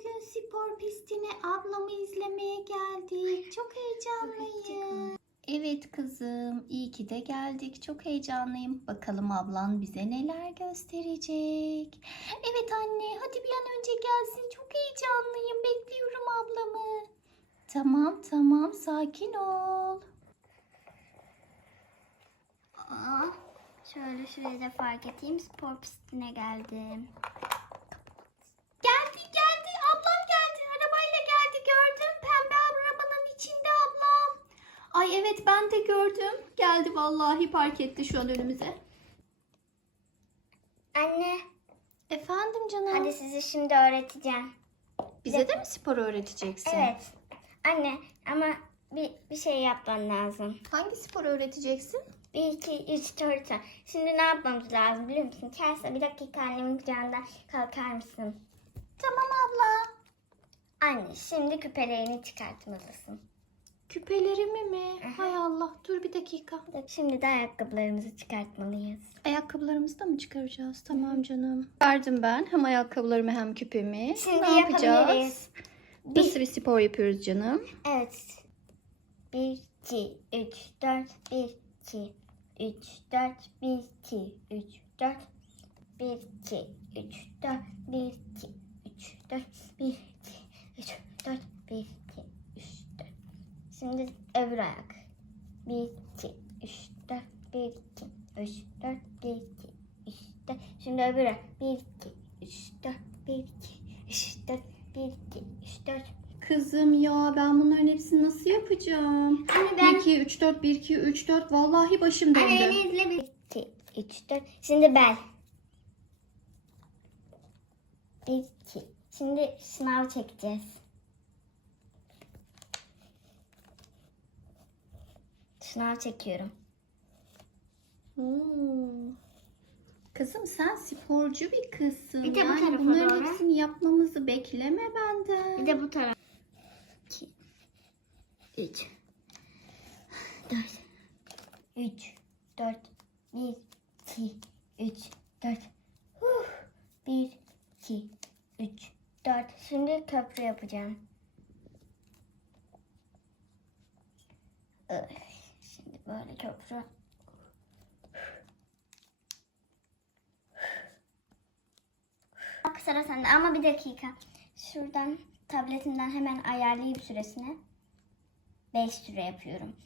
bugün spor pistine ablamı izlemeye geldik. Çok heyecanlıyım. Evet kızım, iyi ki de geldik. Çok heyecanlıyım. Bakalım ablan bize neler gösterecek. Evet anne, hadi bir an önce gelsin. Çok heyecanlıyım. Bekliyorum ablamı. Tamam, tamam. Sakin ol. Aa, şöyle şuraya da fark edeyim. Spor pistine geldim. Geldi, geldi. Ablam geldi. Arabayla geldi. Gördüm. Pembe arabanın içinde ablam. Ay evet ben de gördüm. Geldi vallahi park etti şu an önümüze. Anne, Efendim canım. hadi size şimdi öğreteceğim. Bize de mi spor öğreteceksin? Evet. Anne ama bir, bir şey yapman lazım. Hangi spor öğreteceksin? 1, 2, 3, 4. Şimdi ne yapmamız lazım biliyor musun? Kelsa bir dakika annemin kucağında kalkar mısın? Tamam abla. Anne şimdi küpelerini çıkartmalısın. Küpelerimi mi? Hay Allah. Dur bir dakika. Şimdi de ayakkabılarımızı çıkartmalıyız. Ayakkabılarımızı da mı çıkaracağız? Tamam canım. Verdim ben. Hem ayakkabılarımı hem küpemi. Şimdi ne yapacağız? yapabiliriz. Nasıl bir spor yapıyoruz canım? Evet. 1, 2, 3, 4, 1, 2, 3, 4, 1, 2, 3, 4, 1, 2, 3, 4, 1, 2, 3, 4, 1, 2, 3, 4, 1, 2, 3, 4. Şimdi öbür ayak. 1, 2, 3, 4, 1, 2, 3, 4, 1, 2, 3, 4. Şimdi öbür ayak. 1, 2, 3, 4, 1, 2, 3, 4, 1, 2, 3, 4. Kızım ya ben bunların hepsini nasıl yapacağım? Anne 1, 2, 3, 4, 1, 2, 3, 4. Vallahi başım döndü. Anne beni izle. 1, 2, 3, 4. Şimdi bel. 1, 2. Şimdi sınav çekeceğiz. Sınav çekiyorum. Oo. Kızım sen sporcu bir kızsın. Bir de bu yani tarafa bunların doğru. hepsini yapmamızı bekleme benden. Bir de bu taraf. 2, 3, 4, 3, 4, 1, 2, 3, 4. 1, 2, 3, 4. Şimdi köprü yapacağım. Şimdi böyle köprü. Bak sıra sende ama bir dakika. Şuradan tabletimden hemen ayarlayıp süresini. 5 süre yapıyorum.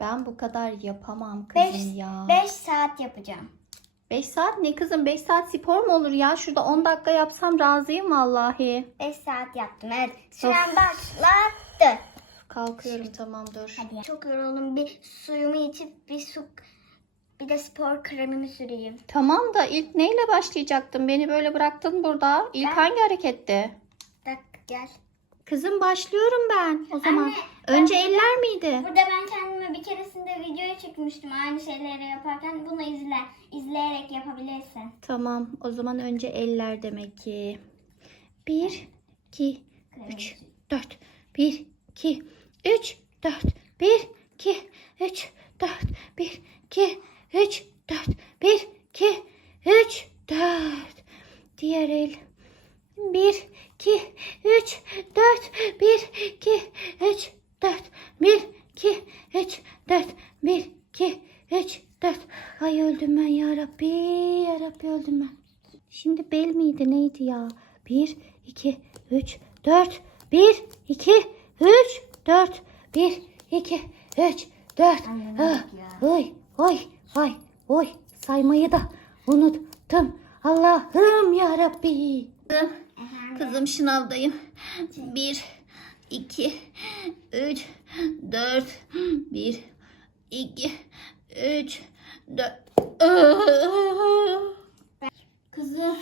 Ben bu kadar yapamam kızım 5 ya. 5 saat yapacağım. 5 saat ne kızım? 5 saat spor mu olur ya? Şurada 10 dakika yapsam razıyım vallahi. 5 saat yaptım. Evet. Süren başladı. Kalkıyorum tamam dur. Hadi. Çok yoruldum. Bir suyumu içip bir su bir de spor kremimi süreyim. Tamam da ilk neyle başlayacaktın? Beni böyle bıraktın burada. İlk Ben- hangi hareketti? Bak gel. Kızım başlıyorum ben. O zaman Anne, önce ben- eller miydi? Burada ben kendime bir keresinde videoya çıkmıştım aynı şeyleri yaparken. Bunu izle. izleyerek yapabilirsin. Tamam. O zaman önce eller demek ki. 1 2 3 4 1 2 3 4 1 2 3 4 1 2 3 4 1 2 3 4 Diğer el. 1 2 3 4 1 2 3 4 1 2 3 4 1 2 3 4 Ay öldüm ben ya Rabbi ya Rabbi öldüm ben. Şimdi bel miydi neydi ya? 1 2 3 4 1 2 3 4 1 2 3 4 Anne, Ah. Oy oy oy oy saymayı da unuttum. Allah'ım ya Rabbi. Kızım şınavdayım. 1 2 3 4 1 2 3 4 Kızım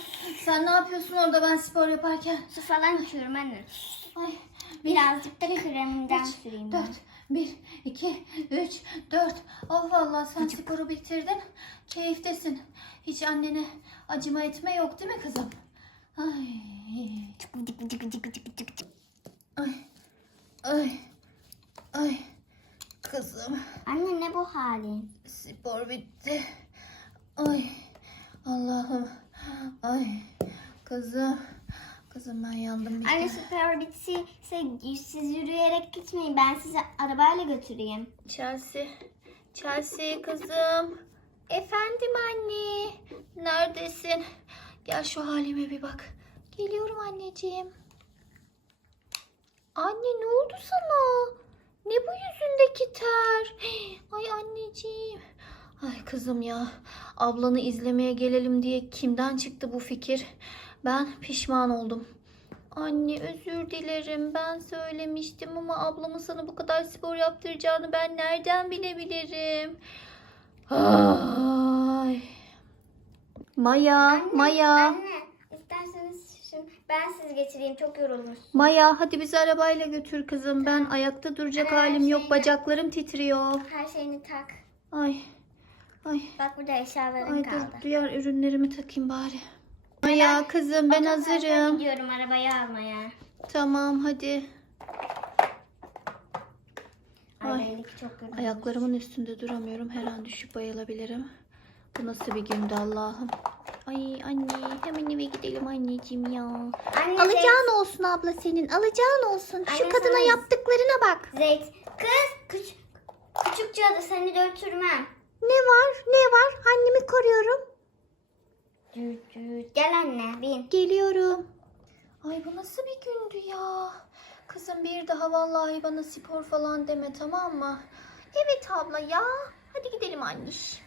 sen ne yapıyorsun orada ben spor yaparken? Su falan içiyorum anne. Ay, Birazcık da kremimden süreyim. ben. 4 1 2 3 4 Oh vallahi sen sporu bitirdin. Keyiftesin. Hiç annene acıma etme yok değil mi kızım? Ay. Ay. Ay. Ay. Kızım. Anne ne bu halin? Spor bitti. Ay. Allah'ım. Ay. Kızım. Kızım. ben yandım. Anne süper bitsi siz yürüyerek gitmeyin. Ben sizi arabayla götüreyim. Chelsea. Chelsea kızım. Efendim anne. Neredesin? Gel şu halime bir bak. Geliyorum anneciğim. Anne ne oldu sana? Ne bu yüzündeki ter? Ay anneciğim. Ay kızım ya. Ablanı izlemeye gelelim diye kimden çıktı bu fikir? Ben pişman oldum. Anne özür dilerim. Ben söylemiştim ama ablamın sana bu kadar spor yaptıracağını ben nereden bilebilirim? Ay. Maya, Maya. Anne isterseniz şimdi ben sizi getireyim. Çok yorulmuş. Maya hadi bizi arabayla götür kızım. Ben ayakta duracak Her halim yok. Bacaklarım titriyor. Her şeyini tak. Ay. Ay. Bak burada eşyaların Ay kaldı. dur diğer ürünlerimi takayım bari. Maya kızım ben hazırım. Gidiyorum arabayı almaya. Tamam hadi. Ay, Ay. benimki çok. Ayaklarımın üstünde duramıyorum. Her an düşüp bayılabilirim. Bu nasıl bir gündü Allah'ım. Ay anne hemen eve gidelim anneciğim ya. Anne Alacağın olsun abla senin. Alacağın olsun. Şu Anne, kadına sana- yaptıklarına bak. Zeyt. Kız küçük, küçük cadı seni götürmem. Ne var? Ne var? Annemi koruyorum. Düt düt. Gel anne bin. Geliyorum. Ay bu nasıl bir gündü ya? Kızım bir daha vallahi bana spor falan deme tamam mı? Evet abla ya. Hadi gidelim anniş.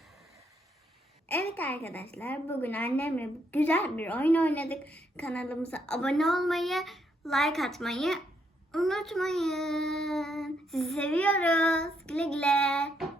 Evet arkadaşlar bugün annemle güzel bir oyun oynadık. Kanalımıza abone olmayı, like atmayı unutmayın. Sizi seviyoruz. Güle güle.